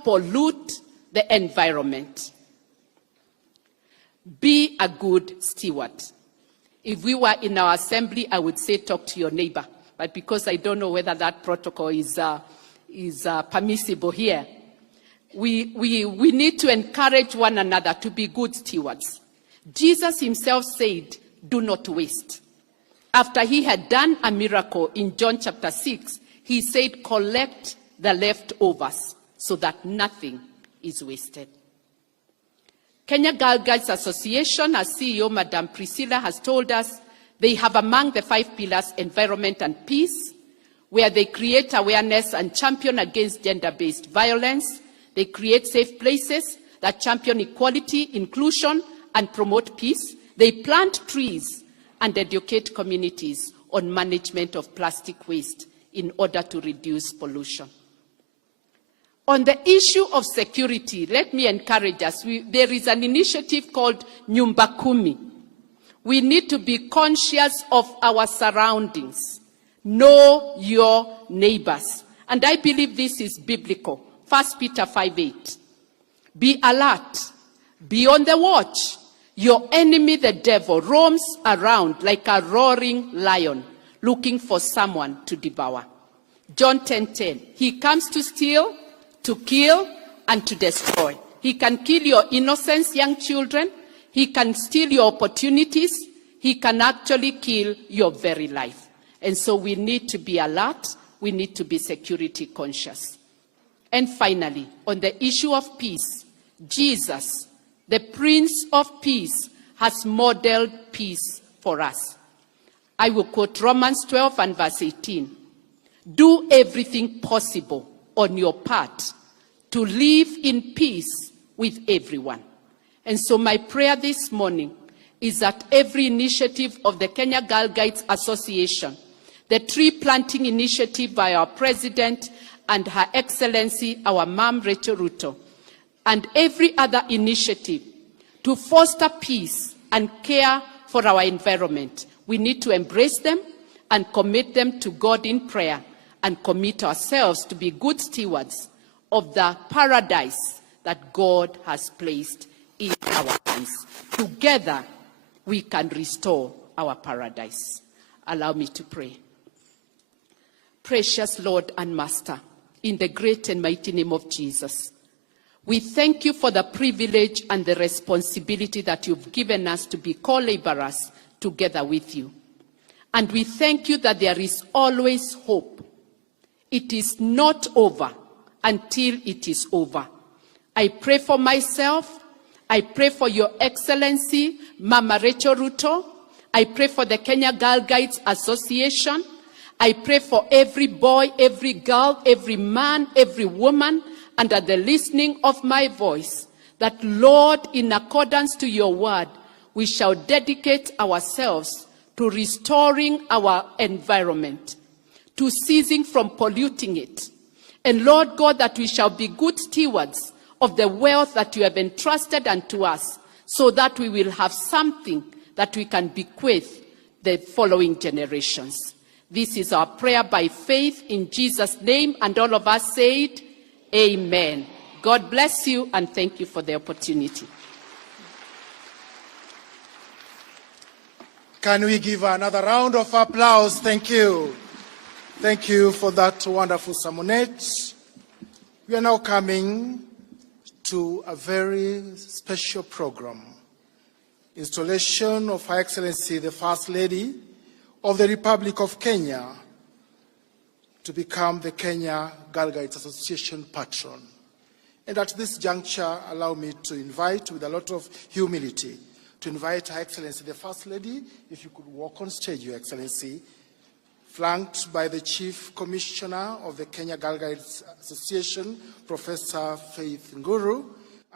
not pollute the environment. Be a good steward. If we were in our assembly, I would say talk to your neighbor. But because I don't know whether that protocol is permissible here, we need to encourage one another to be good stewards. Jesus himself said, do not waste. After he had done a miracle in John chapter 6, he said, collect the leftovers so that nothing is wasted. Kenya Girl Guides Association, as CEO Madam Priscilla has told us, they have among the 5 pillars environment and peace, where they create awareness and champion against gender-based violence. They create safe places that champion equality, inclusion, and promote peace. They plant trees and educate communities on management of plastic waste in order to reduce pollution. On the issue of security, let me encourage us. There is an initiative called Nyumba Kumi. We need to be conscious of our surroundings. Know your neighbors. And I believe this is biblical. 1 Peter 5:8. Be alert. Be on the watch. Your enemy, the devil, roams around like a roaring lion, looking for someone to devour. John 10:10. He comes to steal, to kill, and to destroy. He can kill your innocence, young children. He can steal your opportunities. He can actually kill your very life. And so we need to be alert. We need to be security conscious. And finally, on the issue of peace, Jesus, the Prince of Peace, has modeled peace for us. I will quote Romans 12 and verse 18. Do everything possible on your part to live in peace with everyone. And so my prayer this morning is that every initiative of the Kenya Girl Guides Association, the tree planting initiative by our president and Her Excellency, our Mom Rachel Ruto, and every other initiative to foster peace and care for our environment, we need to embrace them and commit them to God in prayer and commit ourselves to be good stewards of the paradise that God has placed in our hands. Together, we can restore our paradise. Allow me to pray. Precious Lord and Master, in the great and mighty name of Jesus, we thank you for the privilege and the responsibility that you've given us to be co-laborers together with you. And we thank you that there is always hope. It is not over until it is over. I pray for myself. I pray for Your Excellency, Mama Rachel Ruto. I pray for the Kenya Girl Guides Association. I pray for every boy, every girl, every man, every woman under the listening of my voice, that, Lord, in accordance to your word, we shall dedicate ourselves to restoring our environment, to ceasing from polluting it. And Lord God, that we shall be good stewards of the wealth that you have entrusted unto us, so that we will have something that we can bequeath the following generations. This is our prayer by faith in Jesus' name, and all of us said, Amen. God bless you, and thank you for the opportunity. Can we give another round of applause? Thank you. Thank you for that wonderful sermonette. We are now coming to a very special program. Installation of Her Excellency, the First Lady of the Republic of Kenya, to become the Kenya Girl Guides Association patron. And at this juncture, allow me to invite, with a lot of humility, to invite Her Excellency, the First Lady, if you could walk on stage, Your Excellency, flanked by the Chief Commissioner of the Kenya Girl Guides Association, Professor Faith Nguru,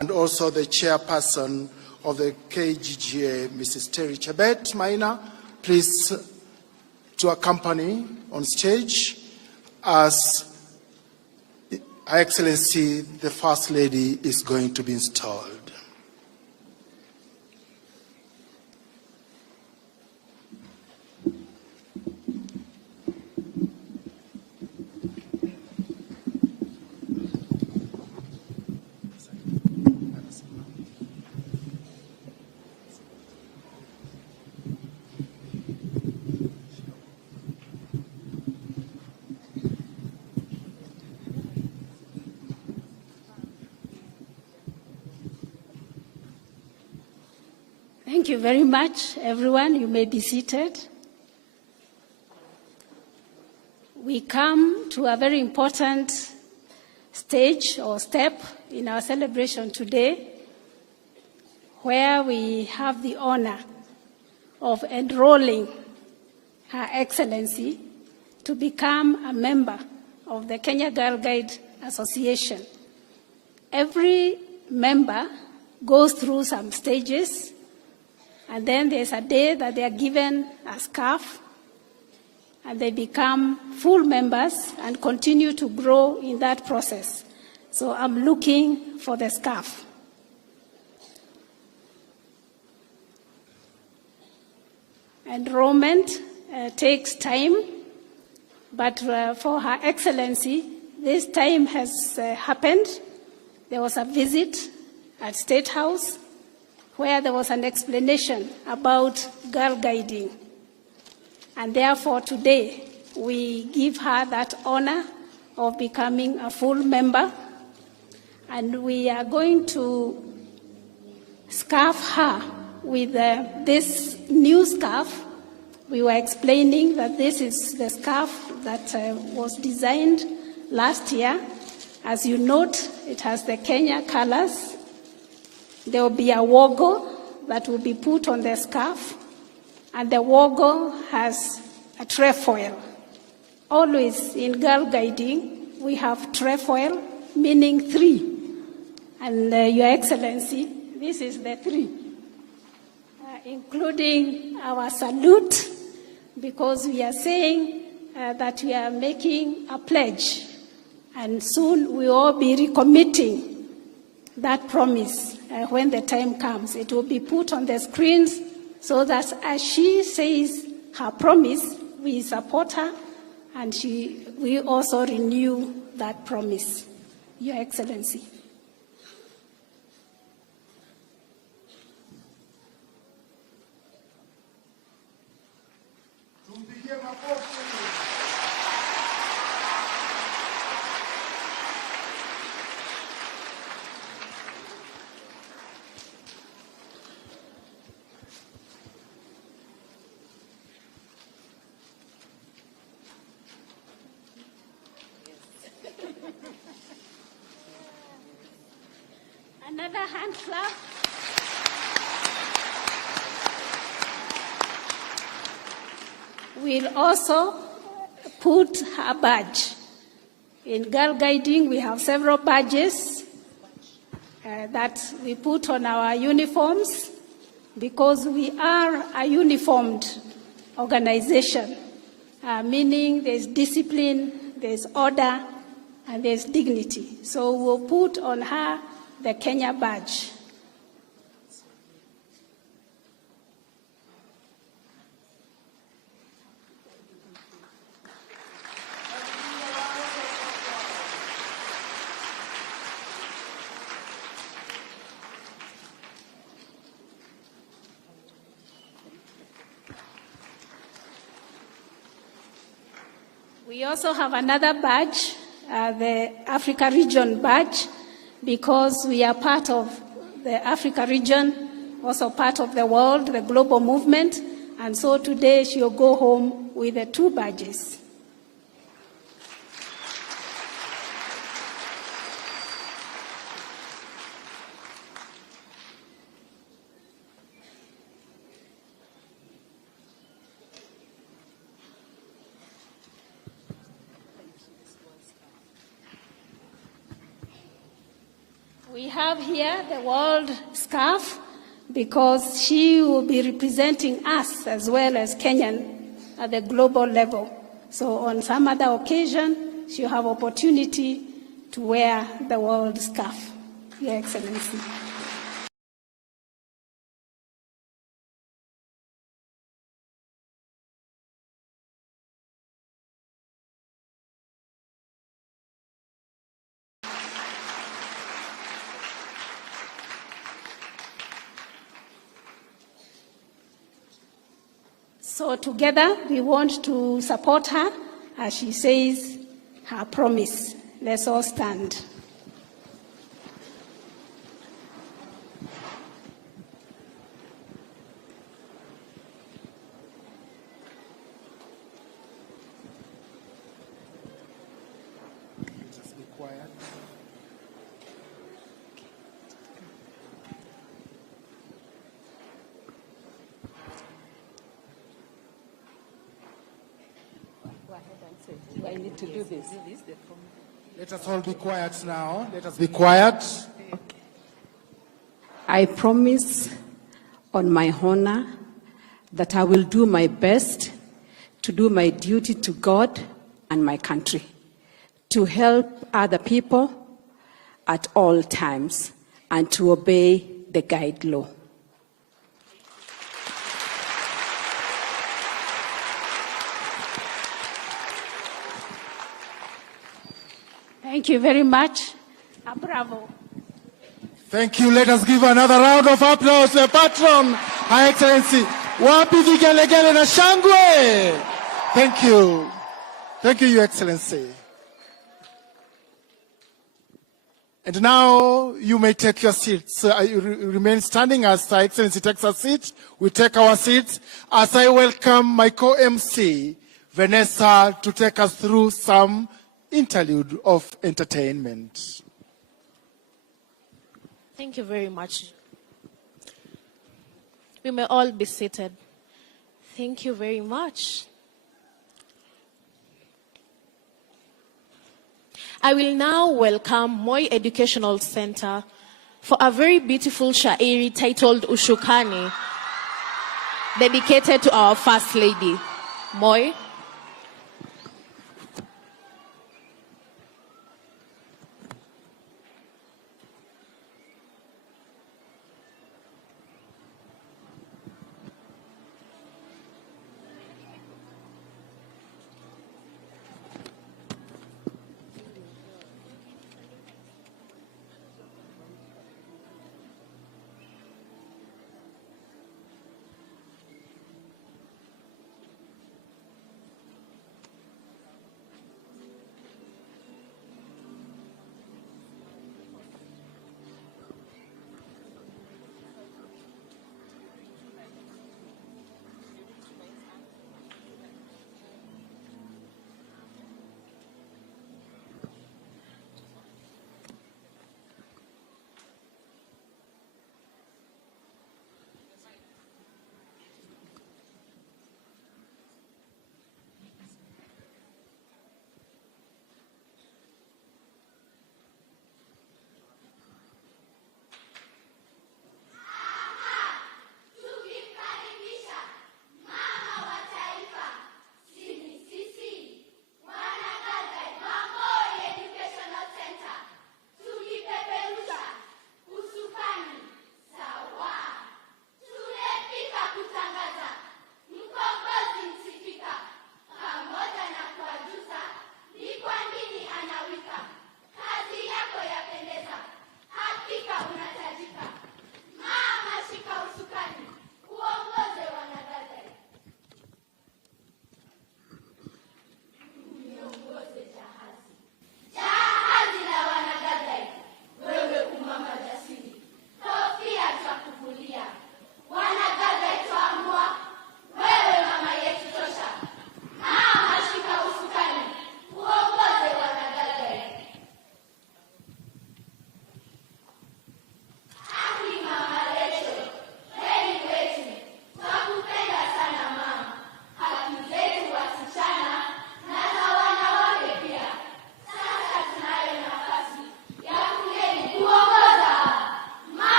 and also the Chairperson of the KGGA, Mrs. Terry Chebet Maina, please to accompany on stage as Her Excellency, the First Lady, is going to be installed. Thank you very much, everyone. You may be seated. We come to a very important stage or step in our celebration today, where we have the honor of enrolling Her Excellency to become a member of the Kenya Girl Guide Association. Every member goes through some stages, and then there's a day that they are given a scarf, and they become full members and continue to grow in that process. So I'm looking for the scarf. Enrollment takes time, but for Her Excellency, this time has happened. There was a visit at State House where there was an explanation about girl guiding. And therefore today, we give her that honor of becoming a full member. And we are going to scarf her with this new scarf. We were explaining that this is the scarf that was designed last year. As you note, it has the Kenya colors. There will be a logo that will be put on the scarf, and the logo has a trefoil. Always in girl guiding, we have trefoil, meaning 3. And Your Excellency, this is the 3, including our salute, because we are saying that we are making a pledge, and soon we will all be recommitting that promise when the time comes. It will be put on the screens so that as she says her promise, we support her, and we also renew that promise. Your Excellency. Another hand clap. We'll also put a badge. In girl guiding, we have several badges that we put on our uniforms because we are a uniformed organization, meaning there's discipline, there's order, and there's dignity. So we'll put on her the Kenya badge. We also have another badge, the Africa Region badge, because we are part of the Africa region, also part of the world, the global movement, and so today she'll go home with the 2 badges. We have here the world scarf because she will be representing us as well as Kenyan at the global level. So on some other occasion, she'll have opportunity to wear the world scarf. Your Excellency. So together, we want to support her as she says her promise. Let's all stand. Do I need to do this? Let us all be quiet now. Let us be quiet. I promise on my honor that I will do my best to do my duty to God and my country, to help other people at all times, and to obey the guide law. Thank you very much. Bravo. Thank you. Let us give another round of applause to the Patron, Her Excellency. Wapi vigelegele na shangwe. Thank you. Thank you, Your Excellency. And now you may take your seats. You remain standing as Her Excellency takes a seat. We take our seats as I welcome my co-MC, Vanessa, to take us through some interlude of entertainment. Thank you very much. We may all be seated. Thank you very much. I will now welcome Moi Educational Center for a very beautiful shairi titled Ushukani, dedicated to our First Lady. Moi.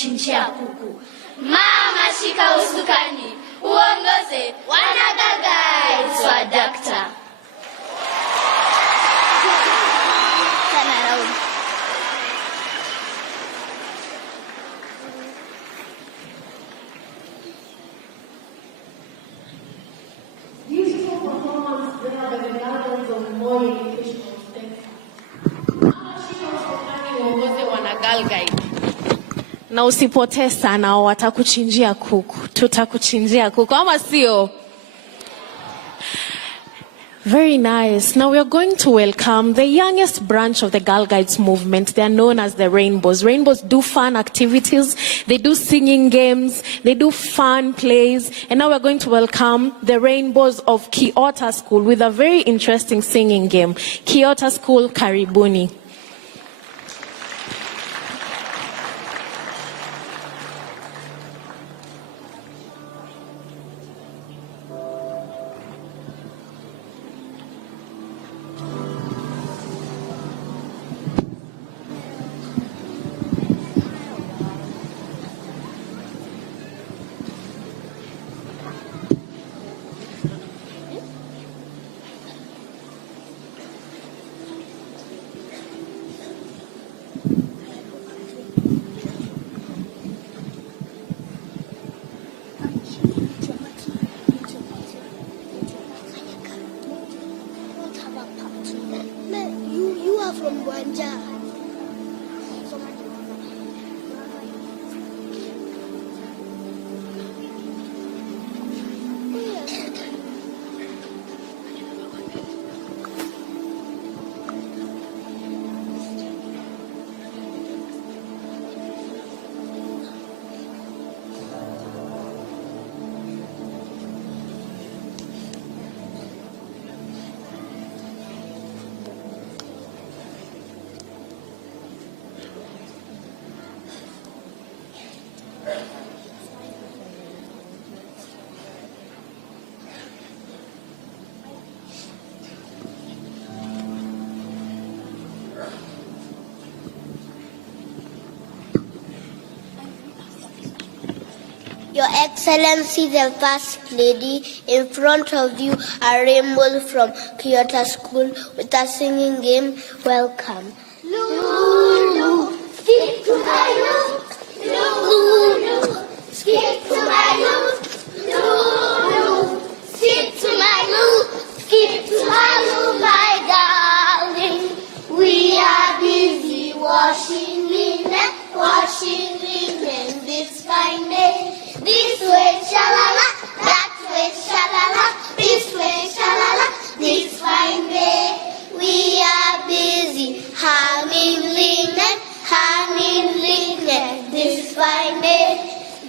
kuchinjia kuku. Mama shika usukani, uongoze wanagagai swadakta. Beautiful performance there. na Girl Guide. Na usipotee sana, watakuchinjia kuku. Tutakuchinjia kuku, ama sio? Very nice. Now we are going to welcome the youngest branch of the Girl Guides movement. They are known as the Rainbows. Rainbows do fun activities. They do singing games. They do fun plays. And now we are going to welcome the Rainbows of Kiota School with a very interesting singing game. Kiota School, Karibuni. Your Excellency, the First Lady, in front of you are Rainbows from Kiota School with a singing game. Welcome. Lulu, skip to my Lulu. Lulu, skip to my Lulu. Lulu, skip to my Lulu. Skip to my Lulu, my darling. We are busy washing linen this fine day. This way, shalala, that way, shalala, this way, shalala, this fine day. We are busy hanging linen, this fine day.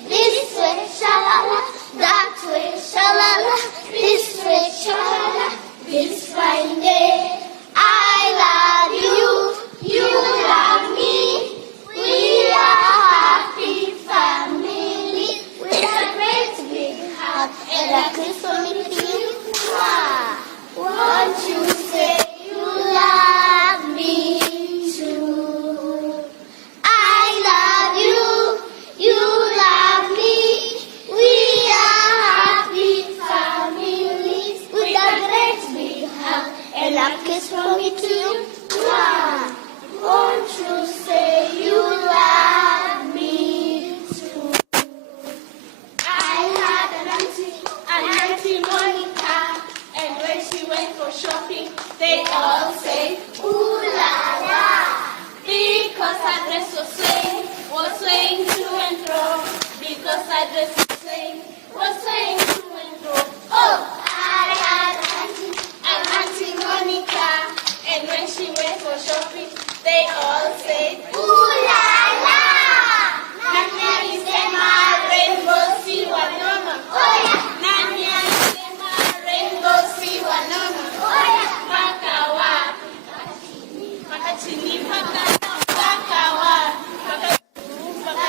This way, shalala, that way, shalala, this way, shalala, this fine day. I love you, you love me. We are happy family with a great big heart and a kiss for me to you. Won't you say you love me too? I love you, you love me. We are happy families with a great big hug and a kiss from me to you. Won't you say you love me too? I had an auntie Monica, and when she went for shopping, they all say, ooh la la, because her dress was swaying to and fro, because her dress was swaying to and fro. Oh, I had an auntie Monica, and when she went for shopping, they all say, ooh la la, nani alisema rainbow si wanoma? Oya, nani alisema rainbow si wanoma? Oya, paka wapi? Paka chini, paka wapi? Paka juu, paka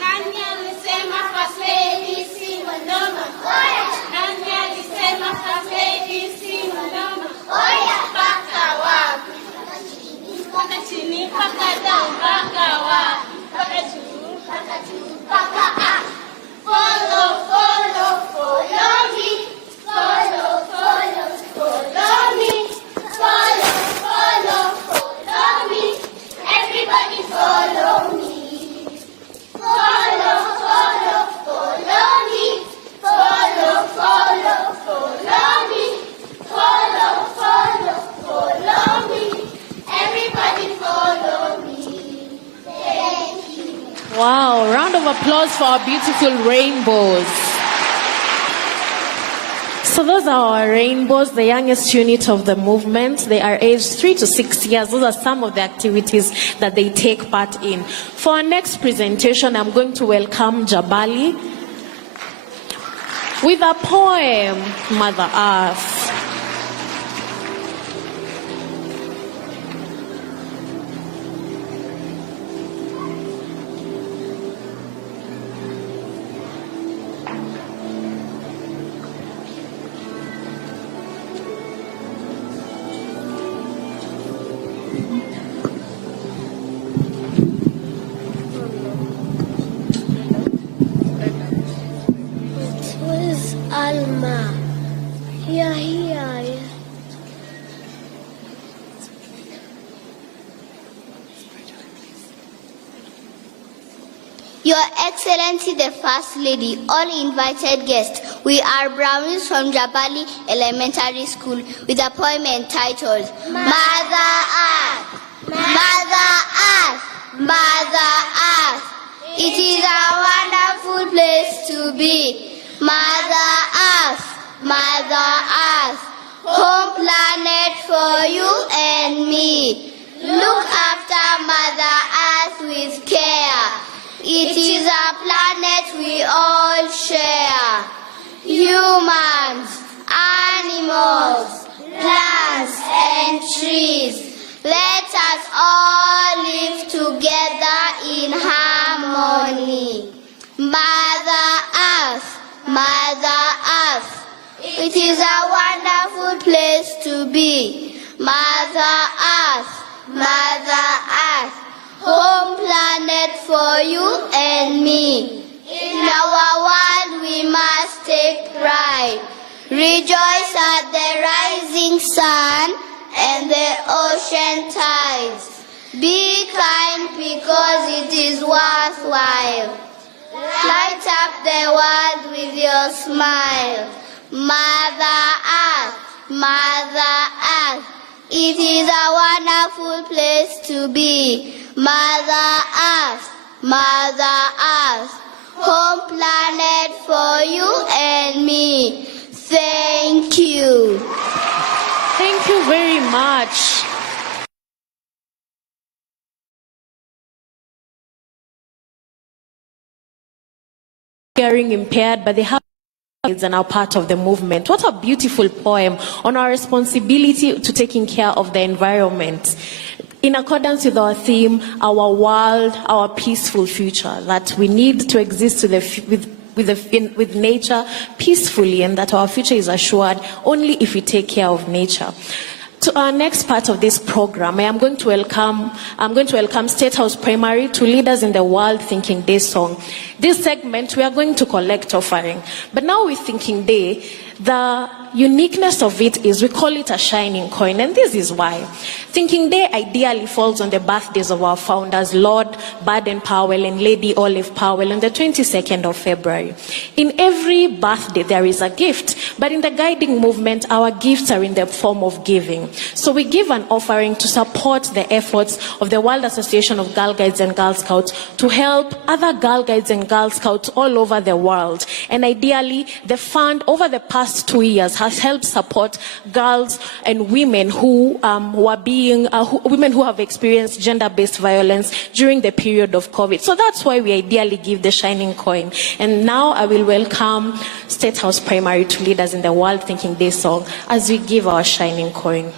nani alisema first lady si wanoma? Oya, nani alisema first lady si wanoma? Oya, paka wapi? Paka chini, paka down, paka wapi? Paka juu, paka up. Follow, follow, follow me. Follow, follow, follow me. Follow, follow, follow me. Everybody follow me. Follow, follow, follow me. Follow, follow, follow me. Follow, follow, follow me. Everybody follow me. Wow, round of applause for our beautiful rainbows. So those are our rainbows, the youngest unit of the movement. They are aged 3 to 6 years. Those are some of the activities that they take part in. For our next presentation, I'm going to welcome Jabali with a poem, Mother Earth. Where's Alma? Here. Your Excellency the First Lady, all invited guests, we are Brownies from Jabali Elementary School with a poem entitled Mother Earth, Mother Earth, Mother Earth. It is a wonderful place to be. Mother Earth, Mother Earth, home planet for you and me. Look after Mother Earth with care. It is a planet we all share. Humans, animals, plants and trees. Let us all live together in harmony. Mother Earth, Mother Earth, it is a wonderful place to be. Mother Earth, Mother Earth, home planet for you and me. In our world we must take pride. Rejoice at the rising sun and the ocean tides. Be kind because it is worthwhile. Light up the world with your smile. Mother Earth, Mother Earth, it is a wonderful place to be. Mother Earth, Mother Earth, home planet for you and me. Thank you. Thank you very much. Hearing impaired, but they have and are part of the movement. What a beautiful poem on our responsibility to taking care of the environment. In accordance with our theme, our world, our peaceful future, that we need to exist with nature peacefully, and that our future is assured only if we take care of nature. To our next part of this program, I'm going to welcome State House Primary to lead us in the World Thinking Day song. This segment, we are going to collect offering. But now with Thinking Day, the uniqueness of it is we call it a shining coin, and this is why. Thinking Day ideally falls on the birthdays of our founders, Lord Baden-Powell and Lady Olive Powell, on the 22nd of February. In every birthday, there is a gift, but in the guiding movement, our gifts are in the form of giving. So we give an offering to support the efforts of the World Association of Girl Guides and Girl Scouts to help other Girl Guides and Girl Scouts all over the world. And ideally, the fund over the past 2 years has helped support girls and women who women who have experienced gender-based violence during the period of COVID. So that's why we ideally give the shining coin. And now I will welcome State House Primary to lead us in the World Thinking Day song as we give our shining coin.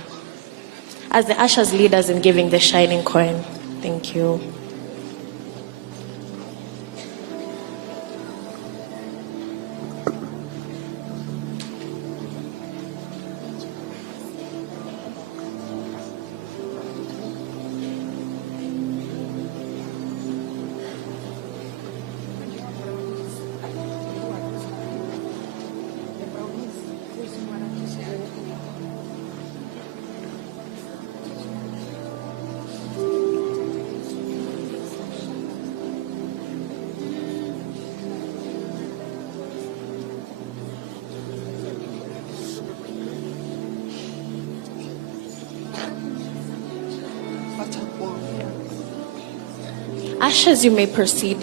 As the ushers lead us in giving the shining coin. Thank you. Ushers, you may proceed.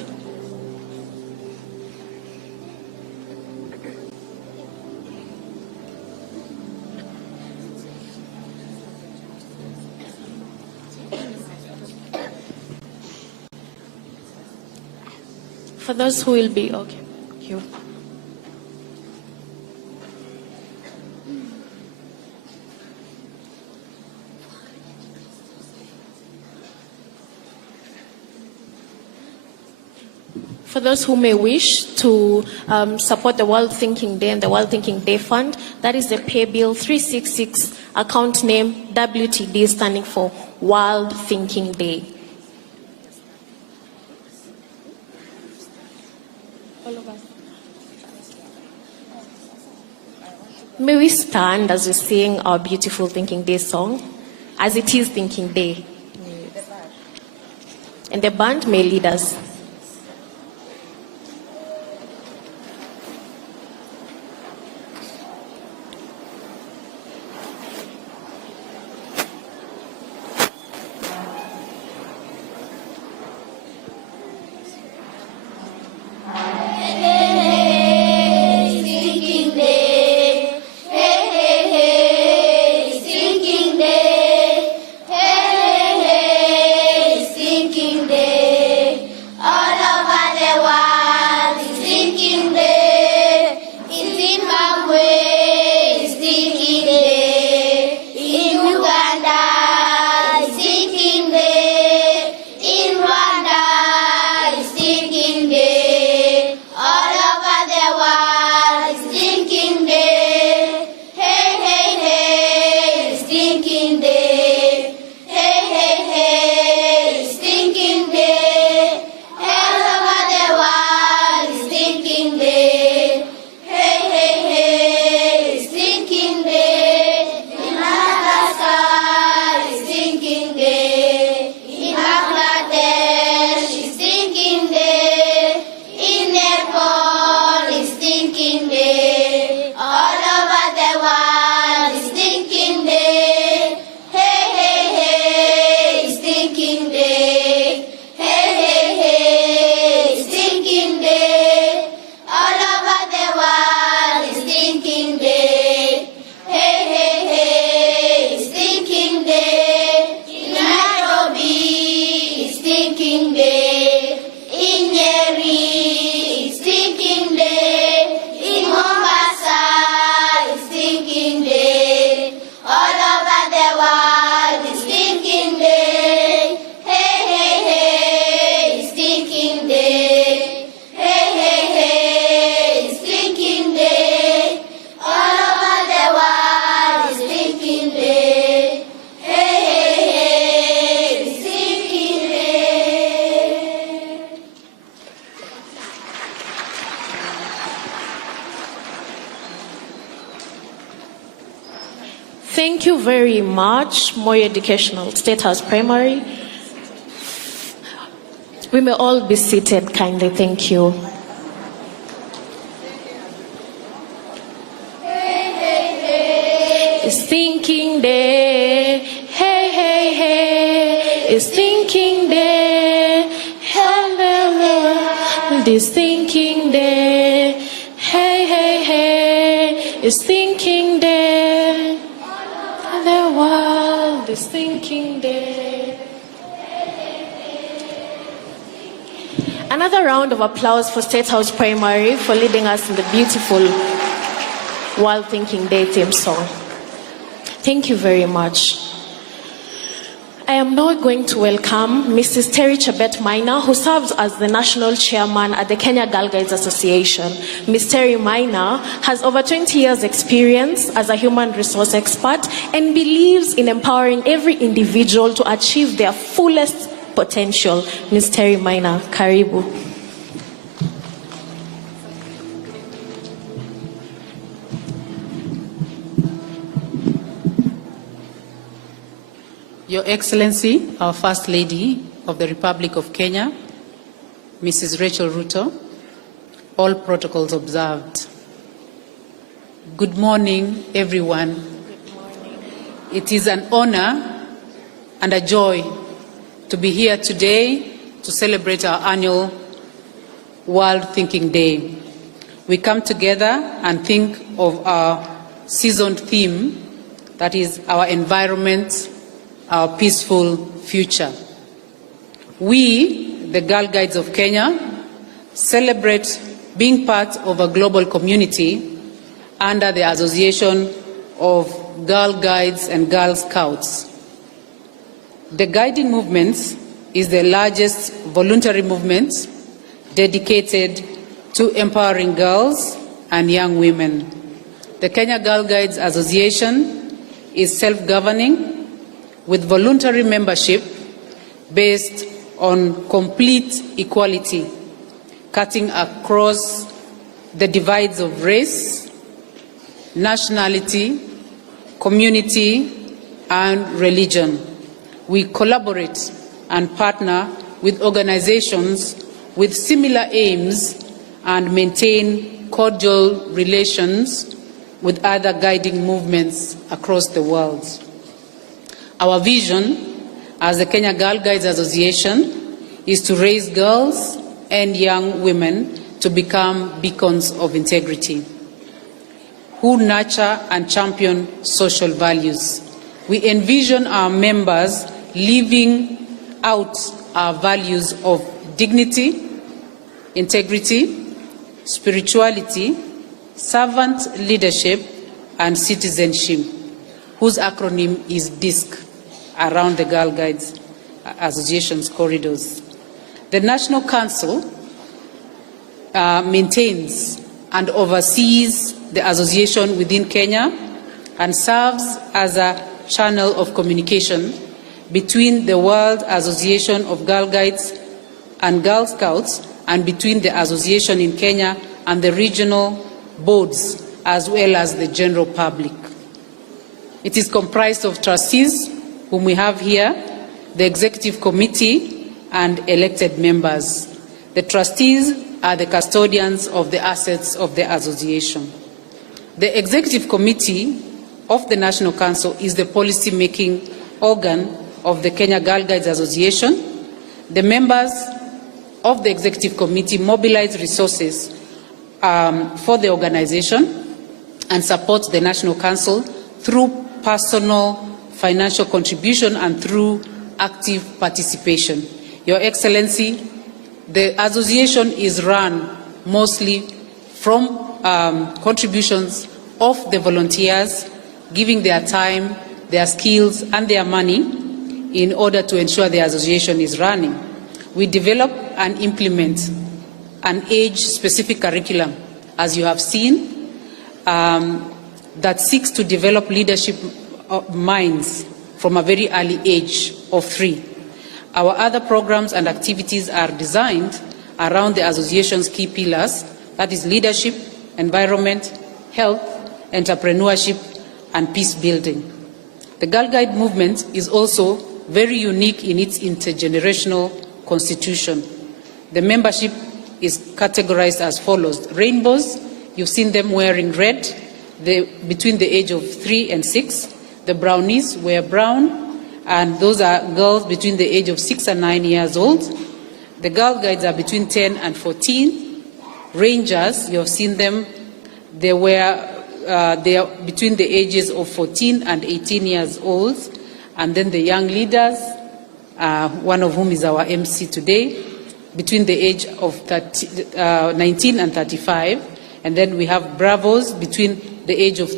For those who will be, okay, thank you. For those who may wish to support the World Thinking Day and the World Thinking Day Fund, that is the pay bill 366, account name WTD, standing for World Thinking Day. May we stand as we sing our beautiful Thinking Day song, as it is Thinking Day. And the band may lead us. Thank you very much, Moi Educational State House Primary. We may all be seated kindly, thank you. It's thinking day, hey, hey, hey. It's thinking day, hey, this thinking day, hey, hey, hey. It's thinking day, the world is thinking day. Another round of applause for State House Primary for leading us in the beautiful World Thinking Day theme song. Thank you very much. I am now going to welcome Mrs. Terry Chebet Maina, who serves as the National Chairman at the Kenya Girl Guides Association. Ms. Terry Maina has over 20 years' experience as a human resource expert and believes in empowering every individual to achieve their fullest potential. Ms. Terry Maina, karibu. Your Excellency, our First Lady of the Republic of Kenya, Mrs. Rachel Ruto, all protocols observed. Good morning, everyone. Good morning. It is an honor and a joy to be here today to celebrate our annual World Thinking Day. We come together and think of our seasoned theme, that is our environment, our peaceful future. We, the Girl Guides of Kenya, celebrate being part of a global community under the Association of Girl Guides and Girl Scouts. The guiding movement is the largest voluntary movement dedicated to empowering girls and young women. The Kenya Girl Guides Association is self-governing with voluntary membership based on complete equality, cutting across the divides of race, nationality, community, and religion. We collaborate and partner with organizations with similar aims and maintain cordial relations with other guiding movements across the world. Our vision as the Kenya Girl Guides Association is to raise girls and young women to become beacons of integrity, who nurture and champion social values. We envision our members living out our values of dignity, integrity, spirituality, servant leadership, and citizenship, whose acronym is DISC, around the Girl Guides Association's corridors. The National Council maintains and oversees the association within Kenya and serves as a channel of communication between the World Association of Girl Guides and Girl Scouts and between the association in Kenya and the regional boards, as well as the general public. It is comprised of trustees, whom we have here, the executive committee, and elected members. The trustees are the custodians of the assets of the association. The executive committee of the National Council is the policy-making organ of the Kenya Girl Guides Association. The members of the executive committee mobilize resources for the organization and support the National Council through personal financial contribution and through active participation. Your Excellency, the association is run mostly from contributions of the volunteers, giving their time, their skills, and their money in order to ensure the association is running. We develop and implement an age-specific curriculum, as you have seen, that seeks to develop leadership minds from a very early age of 3. Our other programs and activities are designed around the association's key pillars, that is leadership, environment, health, entrepreneurship, and peace building. The Girl Guide movement is also very unique in its intergenerational constitution. The membership is categorized as follows. Rainbows, you've seen them wearing red, between the age of 3 and 6. The brownies wear brown, and those are girls between the age of 6 and 9 years old. The Girl Guides are between 10 and 14. Rangers, you've seen them, they are between the ages of 14 and 18 years old. And then the young leaders, one of whom is our MC today, between the age of 19 and 35. And then we have Bravos between the age of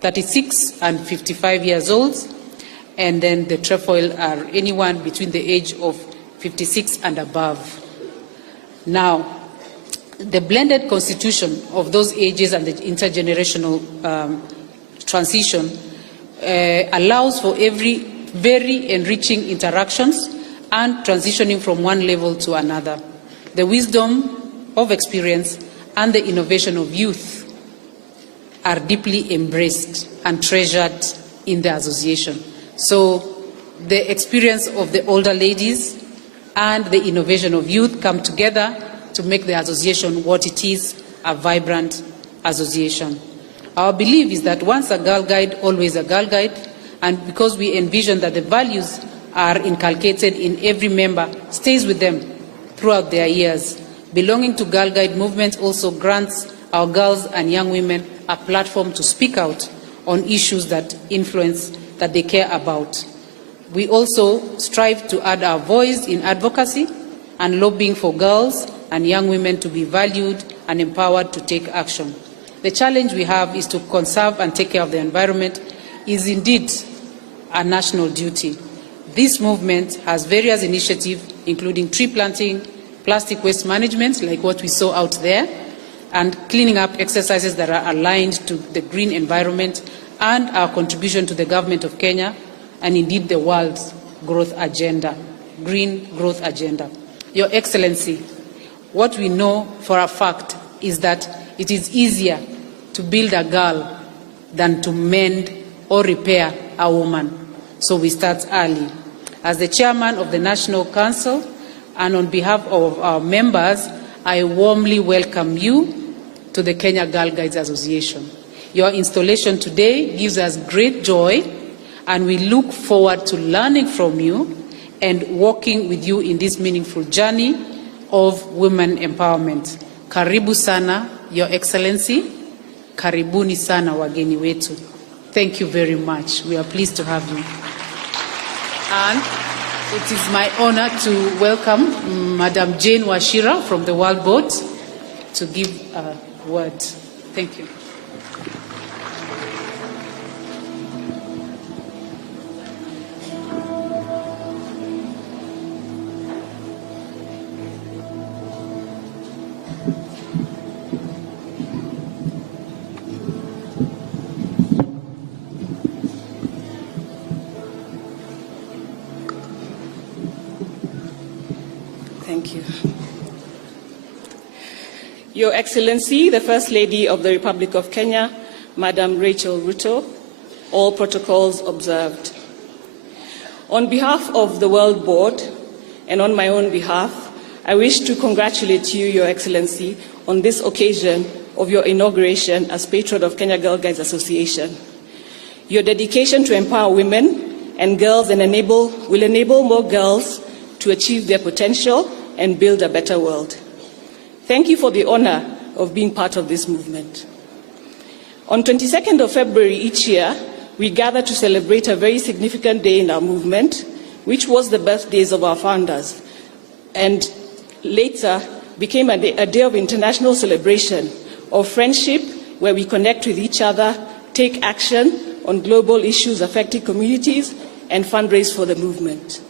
36 and 55 years old. And then the Trefoil are anyone between the age of 56 and above. Now, the blended constitution of those ages and the intergenerational transition allows for very enriching interactions and transitioning from one level to another. The wisdom of experience and the innovation of youth are deeply embraced and treasured in the association. So the experience of the older ladies and the innovation of youth come together to make the association what it is, a vibrant association. Our belief is that once a Girl Guide, always a Girl Guide, and because we envision that the values are inculcated in every member stays with them throughout their years. Belonging to Girl Guide movement also grants our girls and young women a platform to speak out on issues that influence, that they care about. We also strive to add our voice in advocacy and lobbying for girls and young women to be valued and empowered to take action. The challenge we have is to conserve and take care of the environment is indeed a national duty. This movement has various initiatives, including tree planting, plastic waste management, like what we saw out there, and cleaning up exercises that are aligned to the green environment and our contribution to the government of Kenya and indeed the world's growth agenda, green growth agenda. Your Excellency, what we know for a fact is that it is easier to build a girl than to mend or repair a woman. So we start early. As the chairman of the National Council and on behalf of our members, I warmly welcome you to the Kenya Girl Guides Association. Your installation today gives us great joy, and we look forward to learning from you and working with you in this meaningful journey of women empowerment. Karibu sana, Your Excellency. Karibuni sana wageni wetu. Thank you very much. We are pleased to have you. And it is my honor to welcome Madam Jane Wachira from the World Board to give a word. Thank you. Thank you. Your Excellency, the First Lady of the Republic of Kenya, Madam Rachel Ruto, all protocols observed. On behalf of the World Board and on my own behalf, I wish to congratulate you, Your Excellency, on this occasion of your inauguration as patron of Kenya Girl Guides Association. Your dedication to empower women and girls and will enable more girls to achieve their potential and build a better world. Thank you for the honor of being part of this movement. On 22nd of February each year, we gather to celebrate a very significant day in our movement, which was the birthdays of our founders, and later became a day of international celebration of friendship, where we connect with each other, take action on global issues affecting communities, and fundraise for the movement.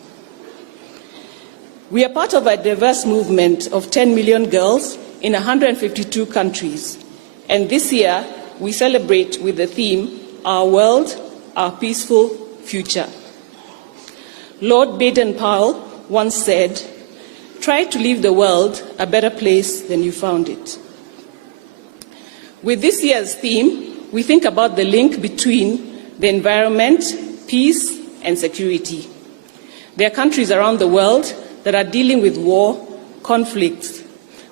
We are part of a diverse movement of 10 million girls in 152 countries, and this year we celebrate with the theme, Our World, Our Peaceful Future. Lord Baden-Powell once said, "Try to leave the world a better place than you found it." With this year's theme, we think about the link between the environment, peace, and security. There are countries around the world that are dealing with war, conflicts.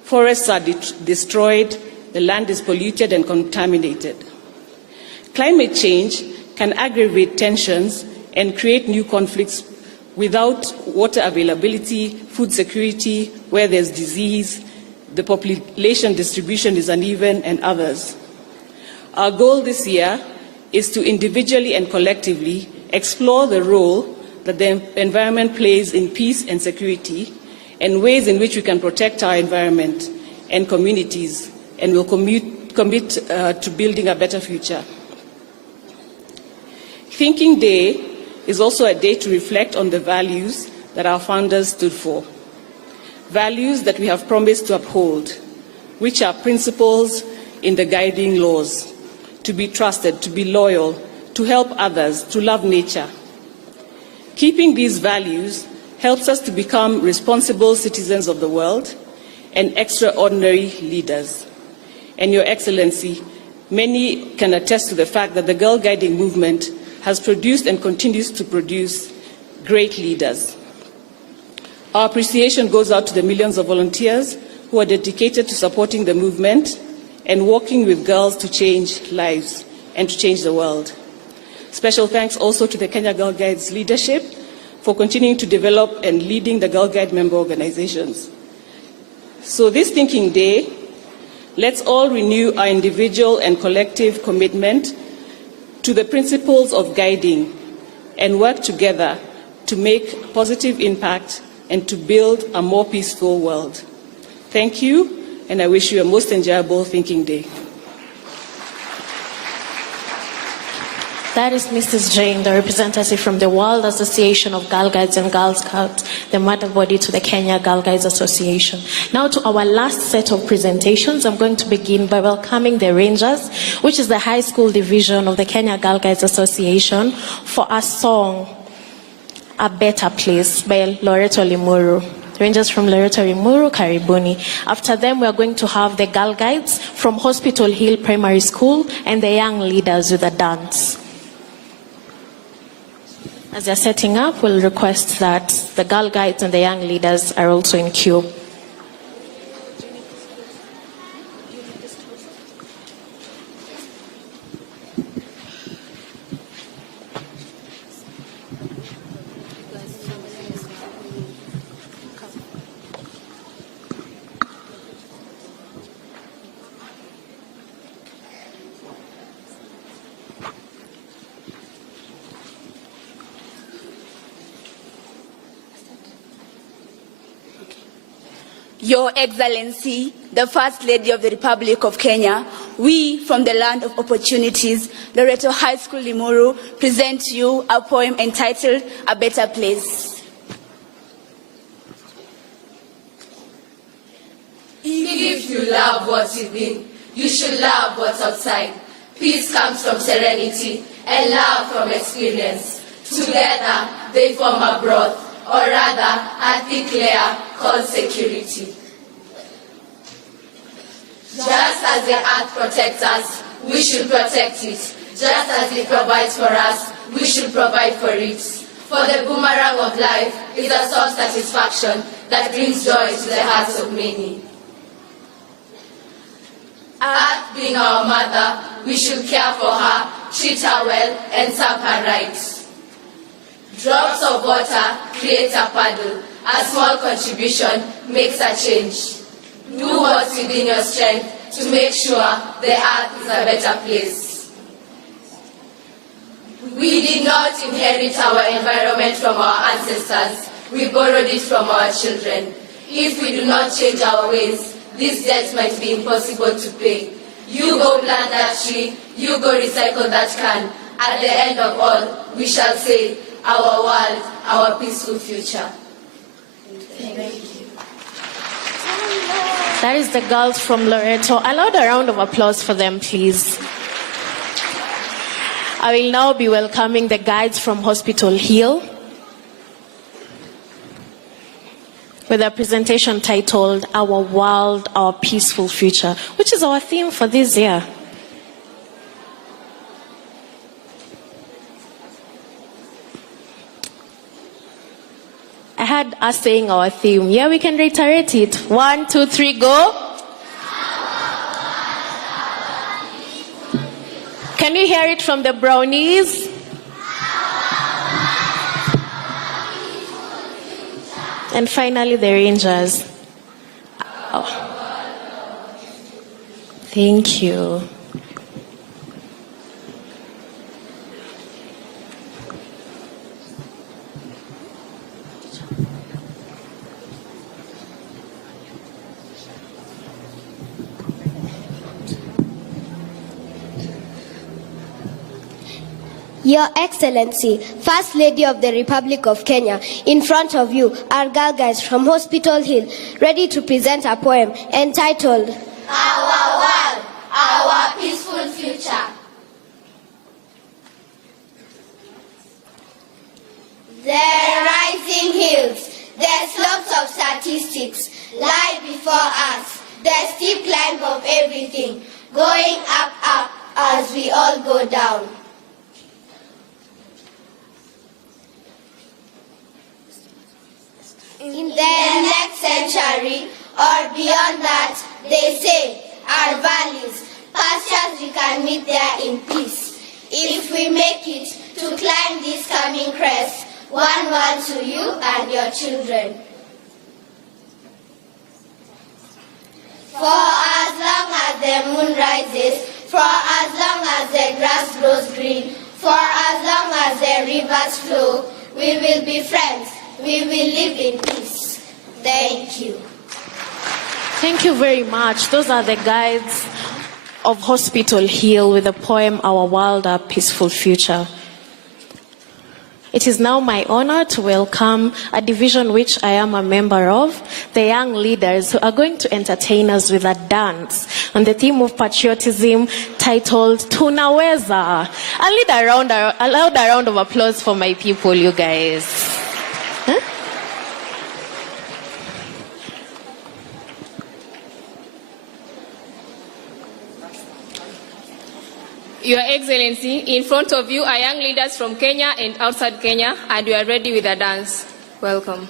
Forests are destroyed, the land is polluted and contaminated. Climate change can aggravate tensions and create new conflicts without water availability, food security, where there's disease, the population distribution is uneven, and others. Our goal this year is to individually and collectively explore the role that the environment plays in peace and security, and ways in which we can protect our environment and communities, and will commit to building a better future. Thinking Day is also a day to reflect on the values that our founders stood for, values that we have promised to uphold, which are principles in the guiding laws: to be trusted, to be loyal, to help others, to love nature. Keeping these values helps us to become responsible citizens of the world and extraordinary leaders. And Your Excellency, many can attest to the fact that the Girl Guiding movement has produced and continues to produce great leaders. Our appreciation goes out to the millions of volunteers who are dedicated to supporting the movement and working with girls to change lives and to change the world. Special thanks also to the Kenya Girl Guides leadership for continuing to develop and leading the Girl Guide member organizations. So this Thinking Day, let's all renew our individual and collective commitment to the principles of guiding and work together to make positive impact and to build a more peaceful world. Thank you, and I wish you a most enjoyable Thinking Day. That is Mrs. Jane, the representative from the World Association of Girl Guides and Girl Scouts, the mother body to the Kenya Girl Guides Association. Now to our last set of presentations, I'm going to begin by welcoming the Rangers, which is the high school division of the Kenya Girl Guides Association, for a song, A Better Place, by Loreto Limuru. Rangers from Loreto Limuru, Karibuni. After them, we are going to have the Girl Guides from Hospital Hill Primary School and the young leaders with a dance. As they're setting up, we'll request that the Girl Guides and the young leaders are also in queue. Your Excellency, the First Lady of the Republic of Kenya, we from the land of opportunities, Loreto High School Limuru, present to you a poem entitled A Better Place. If you love what's within, you should love what's outside. Peace comes from serenity and love from experience. Together they form a broth, or rather a thick layer called security. Just as the earth protects us, we should protect it. Just as it provides for us, we should provide for it. For the boomerang of life is a source of satisfaction that brings joy to the hearts of many. Earth being our mother, we should care for her, treat her well, and serve her right. Drops of water create a puddle. A small contribution makes a change. Do what's within your strength to make sure the earth is a better place. We did not inherit our environment from our ancestors. We borrowed it from our children. If we do not change our ways, this debt might be impossible to pay. You go plant that tree, you go recycle that can. At the end of all, we shall say, our world, our peaceful future. Thank you. That is the girls from Loreto. Allow a round of applause for them, please. I will now be welcoming the guides from Hospital Hill with a presentation titled Our World, Our Peaceful Future, which is our theme for this year. I had us saying our theme. Yeah, we can reiterate it. 1, 2, 3, go. Can you hear it from the brownies? And finally, the Rangers. Oh. Thank you. Your Excellency, First Lady of the Republic of Kenya, in front of you are Girl Guides from Hospital Hill, ready to present a poem entitled Our World, Our Peaceful Future. The rising hills, the slopes of statistics lie before us, the steep climb of everything, going up, up as we all go down. In the next century or beyond that, they say, our valleys, pastures we can meet there in peace. If we make it to climb this coming crest, One word to you and your children. For as long as the moon rises, for as long as the grass grows green, for as long as the rivers flow, we will be friends. We will live in peace. Thank you. Thank you very much. Those are the guides of Hospital Hill with the poem, Our World, Our Peaceful Future. It is now my honor to welcome a division which I am a member of, the young leaders who are going to entertain us with a dance on the theme of patriotism titled Tunaweza. A loud round of applause for my people, you guys. Huh? Your Excellency, in front of you are young leaders from Kenya and outside Kenya, and we are ready with a dance. Welcome.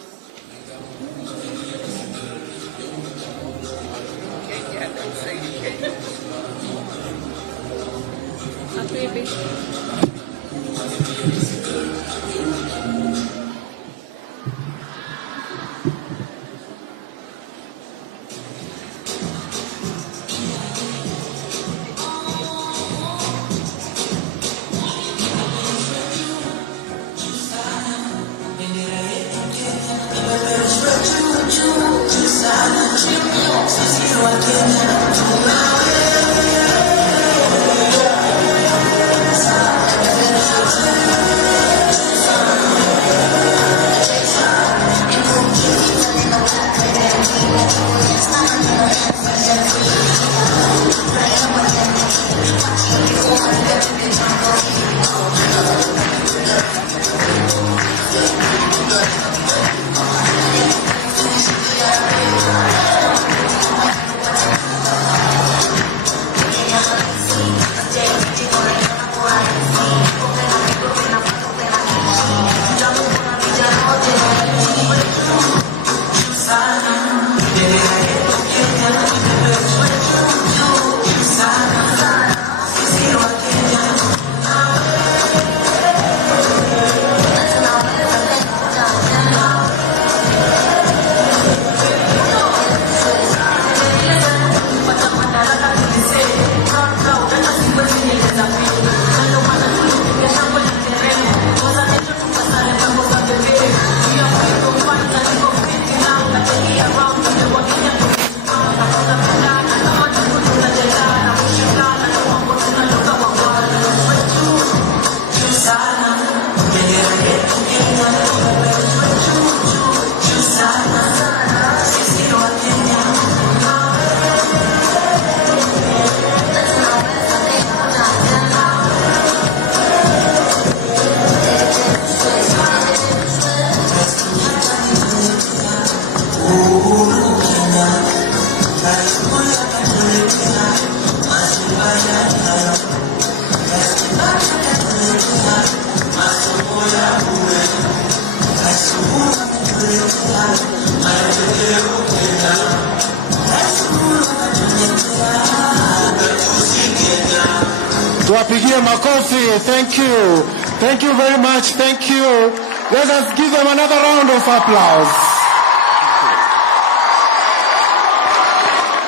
Tuwapigie makofi. Thank you. Thank you very much. Thank you. Let us give them another round of applause.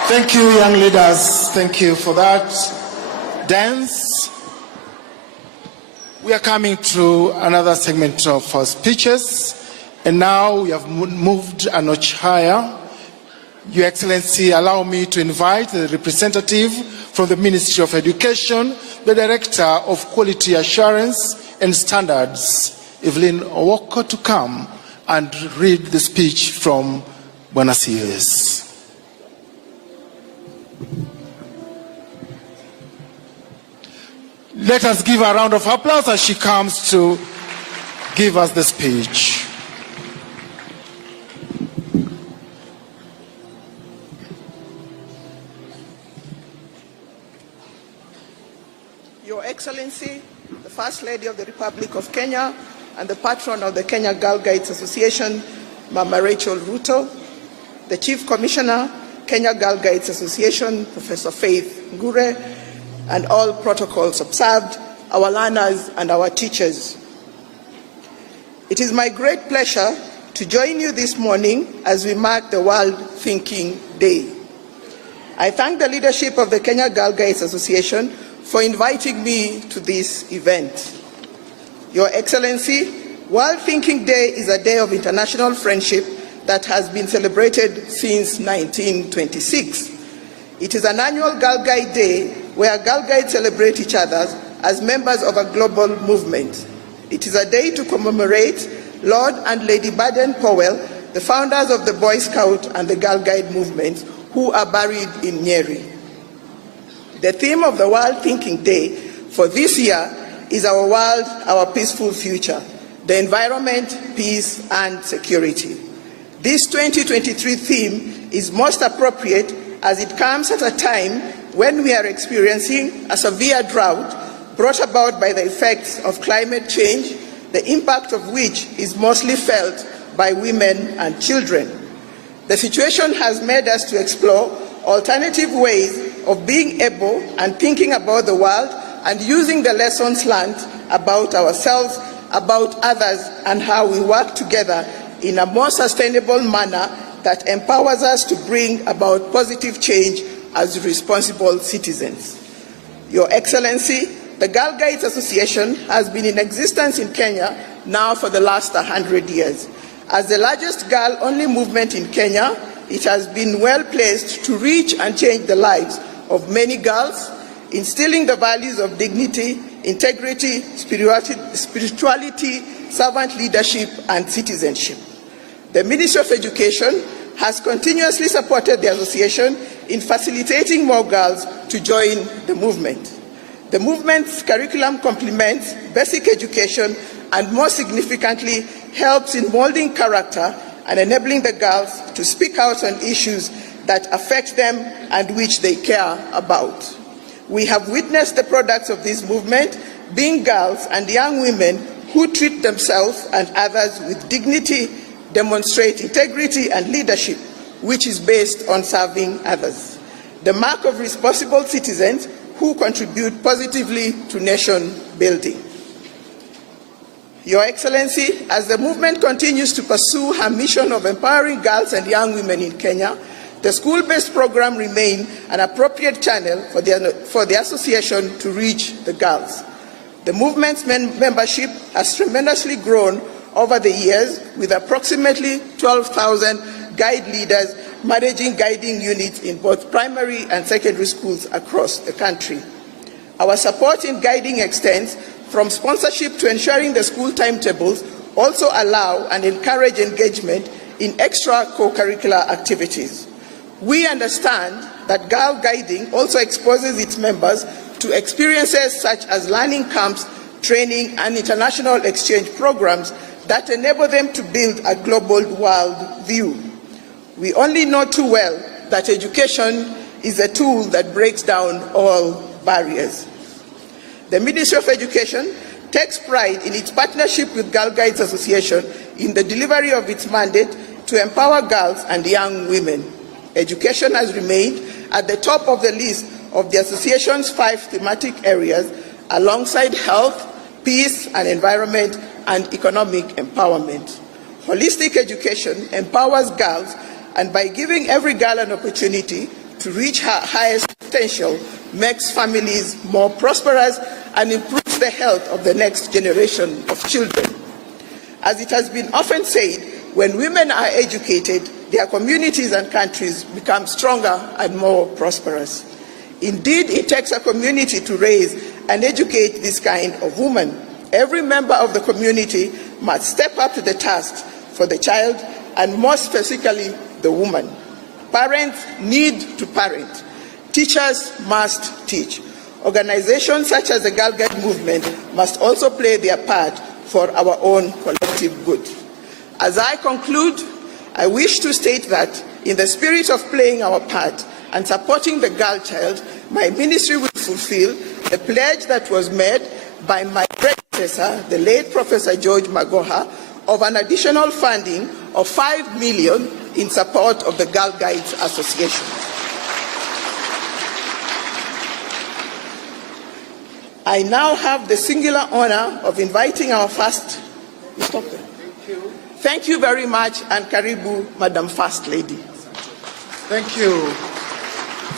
Thank you, young leaders. Thank you for that dance. We are coming to another segment of our speeches, and now we have moved a notch higher. Your Excellency, allow me to invite the representative from the Ministry of Education, the Director of Quality Assurance and Standards, Evelyn Owoko, to come and read the speech from Buenos Aires. Let us give a round of applause as she comes to give us the speech. Your Excellency, the First Lady of the Republic of Kenya and the Patron of the Kenya Girl Guides Association, Mama Rachel Ruto, the Chief Commissioner, Kenya Girl Guides Association, Professor Faith Ngure, and all protocols observed, our learners and our teachers. It is my great pleasure to join you this morning as we mark the World Thinking Day. I thank the leadership of the Kenya Girl Guides Association for inviting me to this event. Your Excellency, World Thinking Day is a day of international friendship that has been celebrated since 1926. It is an annual Girl Guide Day where Girl Guides celebrate each other as members of a global movement. It is a day to commemorate Lord and Lady Baden-Powell, the founders of the Boy Scout and the Girl Guide movements, who are buried in Nyeri. The theme of the World Thinking Day for this year is Our World, Our Peaceful Future, the environment, peace and security. This 2023 theme is most appropriate as it comes at a time when we are experiencing a severe drought brought about by the effects of climate change, the impact of which is mostly felt by women and children. The situation has made us to explore alternative ways of being able and thinking about the world and using the lessons learned about ourselves, about others, and how we work together in a more sustainable manner that empowers us to bring about positive change as responsible citizens. Your Excellency, the Girl Guides Association has been in existence in Kenya now for the last 100 years. As the largest girl-only movement in Kenya, it has been well placed to reach and change the lives of many girls, instilling the values of dignity, integrity, spirituality, servant leadership, and citizenship. The Ministry of Education has continuously supported the association in facilitating more girls to join the movement. The movement's curriculum complements basic education and, more significantly, helps in molding character and enabling the girls to speak out on issues that affect them and which they care about. We have witnessed the products of this movement being girls and young women who treat themselves and others with dignity, demonstrate integrity and leadership, which is based on serving others. The mark of responsible citizens who contribute positively to nation building. Your Excellency, as the movement continues to pursue her mission of empowering girls and young women in Kenya, the school-based program remains an appropriate channel for the association to reach the girls. The movement's membership has tremendously grown over the years, with approximately 12,000 guide leaders managing guiding units in both primary and secondary schools across the country. Our support in guiding extends from sponsorship to ensuring the school timetables also allow and encourage engagement in extra co-curricular activities. We understand that girl guiding also exposes its members to experiences such as learning camps, training, and international exchange programs that enable them to build a global world view. We only know too well that education is a tool that breaks down all barriers. The Ministry of Education takes pride in its partnership with Girl Guides Association in the delivery of its mandate to empower girls and young women. Education has remained at the top of the list of the association's 5 thematic areas, alongside health, peace and environment, and economic empowerment. Holistic education empowers girls, and by giving every girl an opportunity to reach her highest potential, makes families more prosperous and improves the health of the next generation of children. As it has been often said, when women are educated, their communities and countries become stronger and more prosperous. Indeed, it takes a community to raise and educate this kind of woman. Every member of the community must step up to the task for the child, and more specifically, the woman. Parents need to parent. Teachers must teach. Organizations such as the Girl Guide movement must also play their part for our own collective good. As I conclude, I wish to state that in the spirit of playing our part and supporting the girl child, my ministry will fulfill the pledge that was made by my predecessor, the late Professor George Magoha, of an additional funding of 5 million in support of the Girl Guides Association. I now have the singular honor of inviting our first... Stop there. Thank you very much, and karibu, Madam First Lady. Thank you.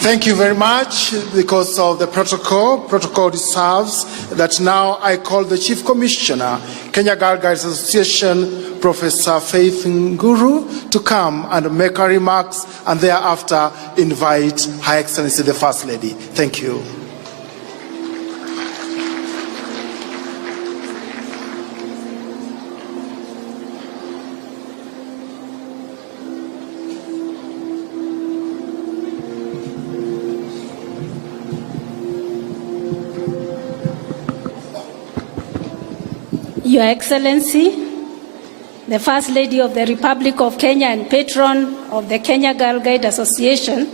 Thank you very much. Because of the protocol deserves that now I call the Chief Commissioner, Kenya Girl Guides Association, Professor Faith Nguru, to come and make her remarks, and thereafter invite Her Excellency the First Lady. Thank you. Your Excellency, the First Lady of the Republic of Kenya and Patron of the Kenya Girl Guide Association,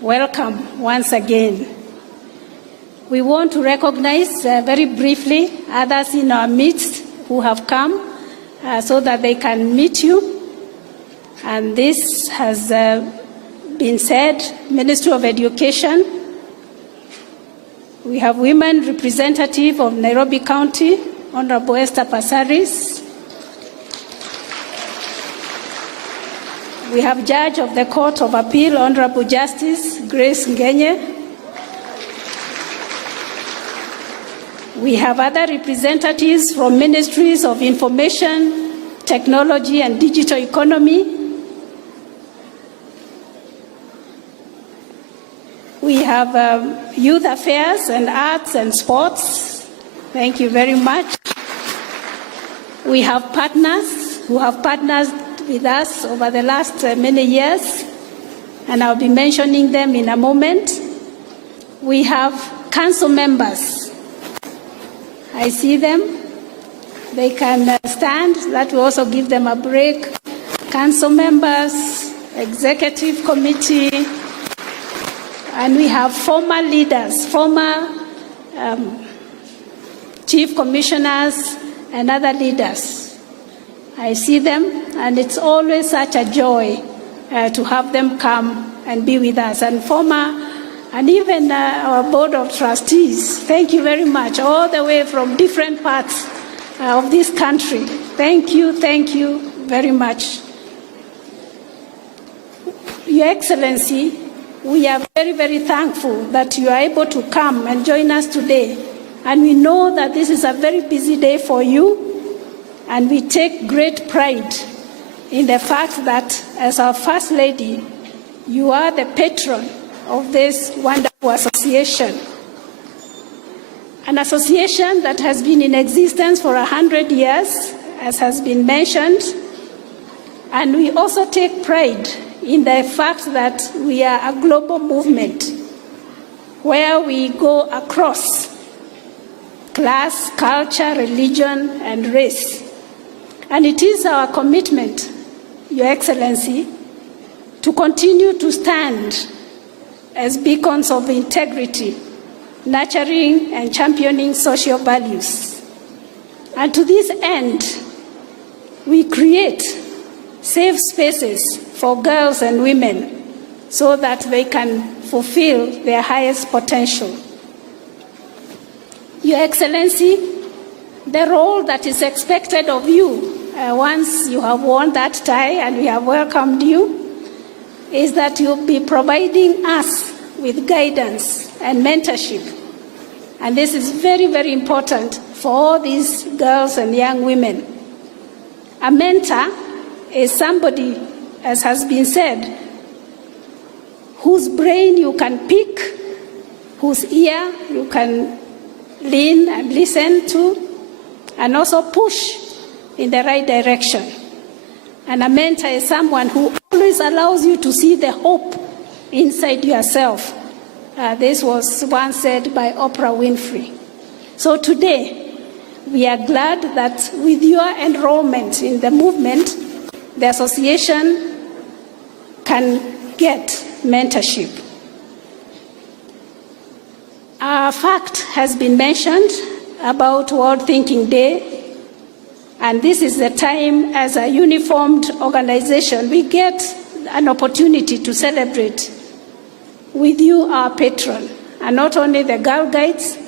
welcome once again. We want to recognize very briefly others in our midst who have come so that they can meet you. And this has been said, Ministry of Education. We have women representative of Nairobi County, Honorable Esther Passaris. We have Judge of the Court of Appeal, Honorable Justice Grace Ngenye. We have other representatives from Ministries of Information, Technology and Digital Economy. We have Youth Affairs and Arts and Sports. Thank you very much. We have partners who have partnered with us over the last many years, and I'll be mentioning them in a moment. We have council members. I see them. They can stand. That will also give them a break. Council members, executive committee, and we have former leaders, former chief commissioners, and other leaders. I see them, and it's always such a joy to have them come and be with us. And even our board of trustees, thank you very much, all the way from different parts of this country. Thank you very much. Your Excellency, we are very, very thankful that you are able to come and join us today. And we know that this is a very busy day for you, and we take great pride in the fact that as our First Lady, you are the patron of this wonderful association. An association that has been in existence for 100 years, as has been mentioned, and we also take pride in the fact that we are a global movement where we go across class, culture, religion, and race. And it is our commitment, Your Excellency, to continue to stand as beacons of integrity, nurturing and championing social values. And to this end, we create safe spaces for girls and women so that they can fulfill their highest potential. Your Excellency, the role that is expected of you once you have worn that tie and we have welcomed you is that you'll be providing us with guidance and mentorship. And this is very, very important for all these girls and young women. A mentor is somebody, as has been said, whose brain you can pick, whose ear you can lean and listen to, and also push in the right direction. And a mentor is someone who always allows you to see the hope inside yourself. This was once said by Oprah Winfrey. So today, we are glad that with your enrollment in the movement, the association can get mentorship. A fact has been mentioned about World Thinking Day, and this is the time as a uniformed organization we get an opportunity to celebrate with you, our patron, and not only the Girl Guides,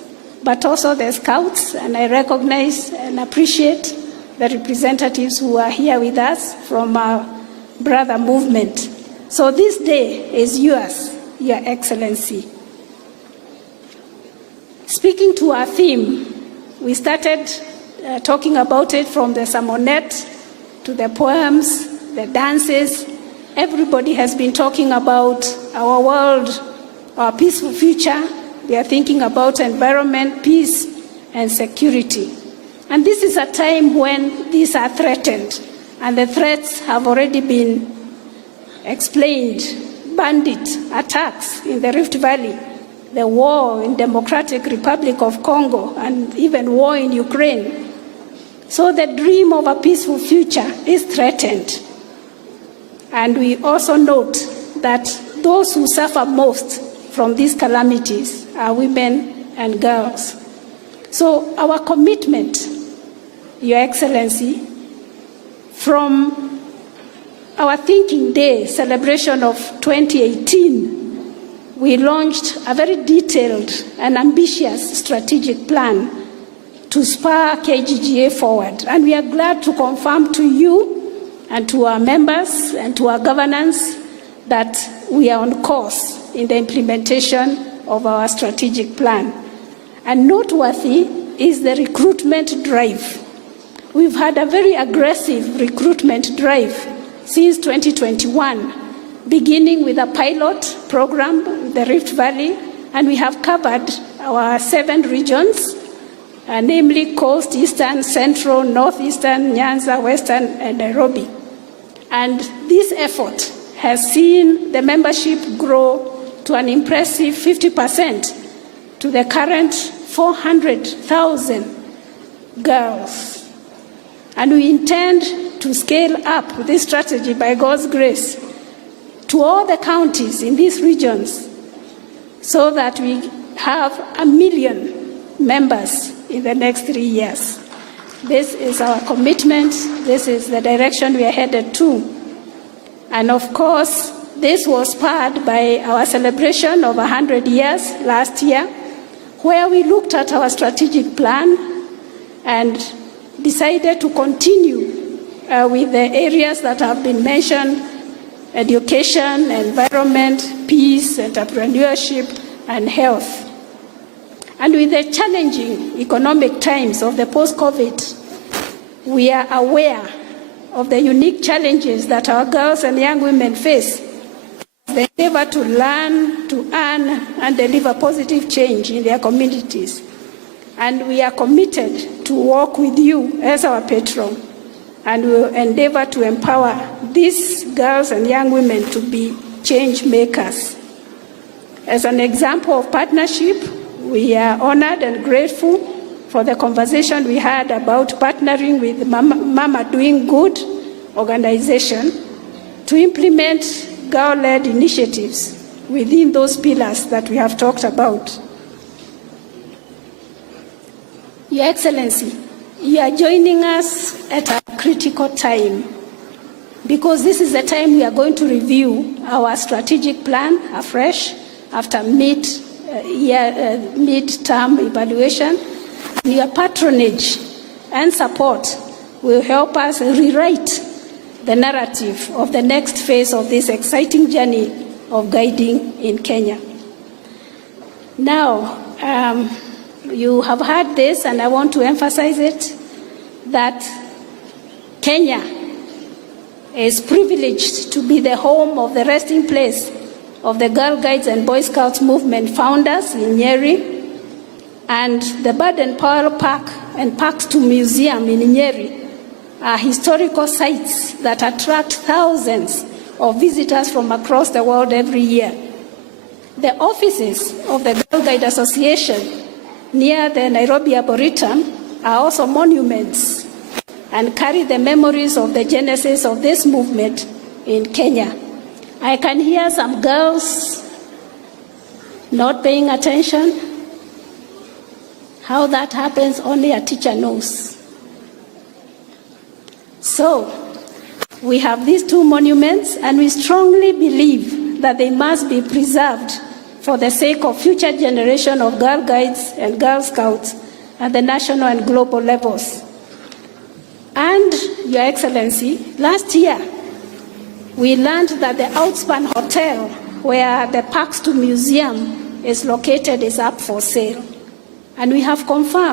but also the Scouts, and I recognize and appreciate the representatives who are here with us from our brother movement. So this day is yours, Your Excellency. Speaking to our theme, we started talking about it from the sermonette to the poems, the dances. Everybody has been talking about our world, our peaceful future. We are thinking about environment, peace, and security. And this is a time when these are threatened, and the threats have already been explained. Bandit attacks in the Rift Valley, the war in Democratic Republic of Congo, and even war in Ukraine. So the dream of a peaceful future is threatened. And we also note that those who suffer most from these calamities are women and girls. So our commitment, Your Excellency, from our Thinking Day celebration of 2018, we launched a very detailed and ambitious strategic plan to spur KGGA forward. And we are glad to confirm to you and to our members and to our governance that we are on course in the implementation of our strategic plan. And noteworthy is the recruitment drive. We've had a very aggressive recruitment drive since 2021, beginning with a pilot program in the Rift Valley, and we have covered our 7 regions, namely Coast, Eastern, Central, Northeastern, Nyanza, Western, and Nairobi. And this effort has seen the membership grow to an impressive 50% to the current 400,000 girls. And we intend to scale up this strategy by God's grace to all the counties in these regions so that we have 1 million members in the next 3 years. This is our commitment. This is the direction we are headed to. And of course, this was spurred by our celebration of 100 years last year, where we looked at our strategic plan and decided to continue with the areas that have been mentioned: education, environment, peace, entrepreneurship, and health. And with the challenging economic times of the post-COVID, we are aware of the unique challenges that our girls and young women face. They endeavor to learn, to earn, and deliver positive change in their communities. And we are committed to work with you as our patron, and we will endeavor to empower these girls and young women to be change makers. As an example of partnership, we are honored and grateful for the conversation we had about partnering with Mama Doing Good organization to implement girl-led initiatives within those pillars that we have talked about. Your Excellency, you are joining us at a critical time because this is the time we are going to review our strategic plan afresh after mid-term evaluation. And your patronage and support will help us rewrite the narrative of the next phase of this exciting journey of guiding in Kenya. Now, you have heard this, and I want to emphasize it, that Kenya is privileged to be the home of the resting place of the Girl Guides and Boy Scouts movement founders in Nyeri, and the Baden Powell Park and Parks to Museum in Nyeri are historical sites that attract thousands of visitors from across the world every year. The offices of the Girl Guide Association near the Nairobi Arboretum are also monuments and carry the memories of the genesis of this movement in Kenya. I can hear some girls not paying attention. How that happens, only a teacher knows. So, we have these 2 monuments, and we strongly believe that they must be preserved for the sake of future generation of Girl Guides and Girl Scouts at the national and global levels. And, Your Excellency, last year, we learned that the Outspan Hotel, where the Parks to Museum is located, is up for sale. And we have confirmed